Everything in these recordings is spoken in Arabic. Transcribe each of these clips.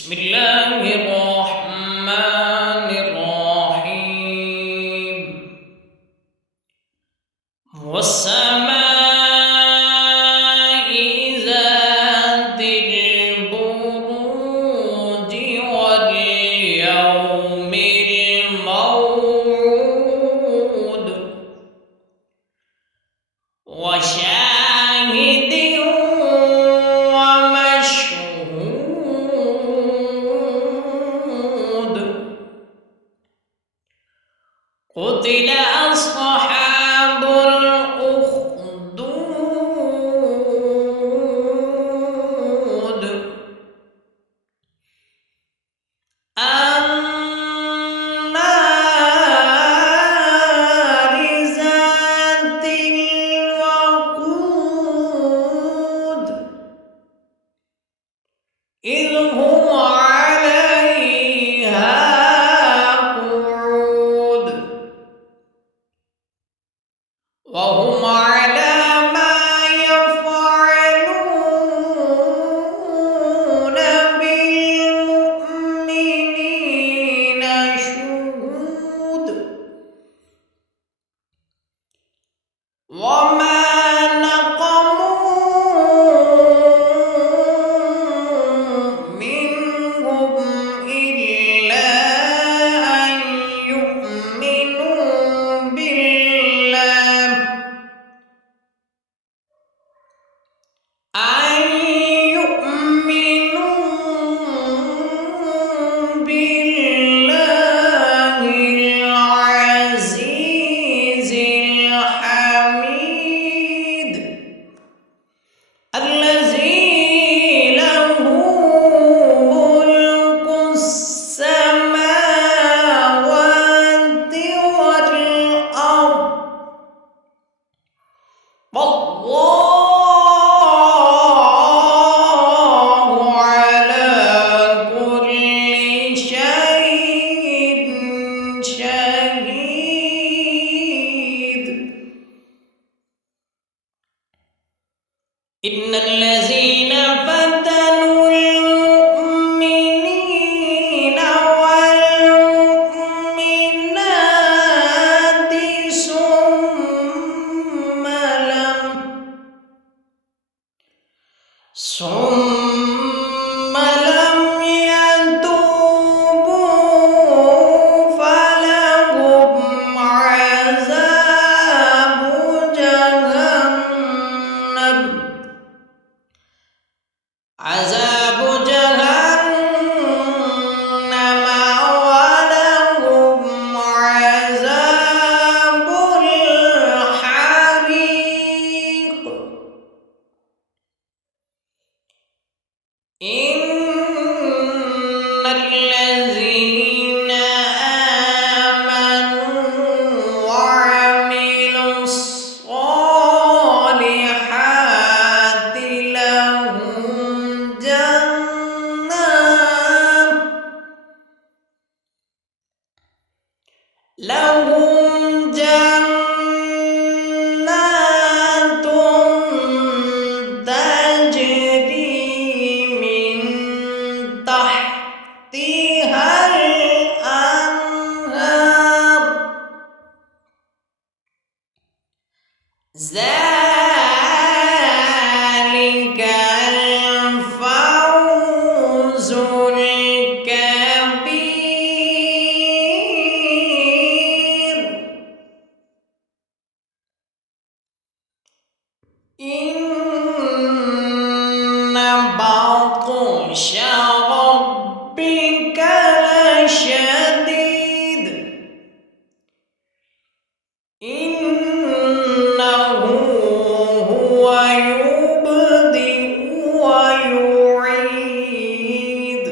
بسم الله الرحمن الرحيم والسماء ذات البروج واليوم الموعود وشاهد ومشهود قتل أصحاب الأخدود النار ذات الوقود إذ هم عليها قعود وهم على ما يفعلون بالمؤمنين شهود وما نقموا منهم إلا أن يؤمنوا بالله العزيز الحميد الذي له ملك السماوات والأرض والله على كل شيء شهيد إن الذين فتنوا المؤمنين والمؤمنات ثم لم يتوبوا فلهم عذاب جهنم ولهم عذاب الحريق إن الذين آمنوا وعملوا الصالحات لهم جنات تجري من تحتها الأنهار ذلك الفوز الكبير إن بطش ربك لشديد إنه هو يبدئ ويعيد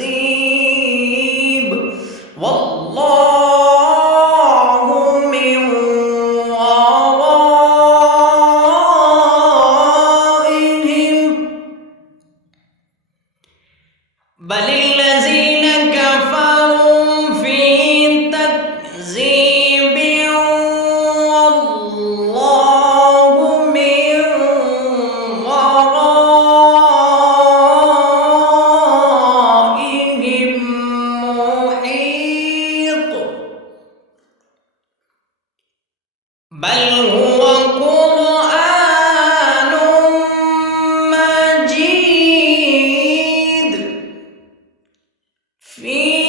تكذيب والله من ورائهم بل الذين كفروا في تكذيب والله من ورائهم محيط بل هو قرآن مجيد في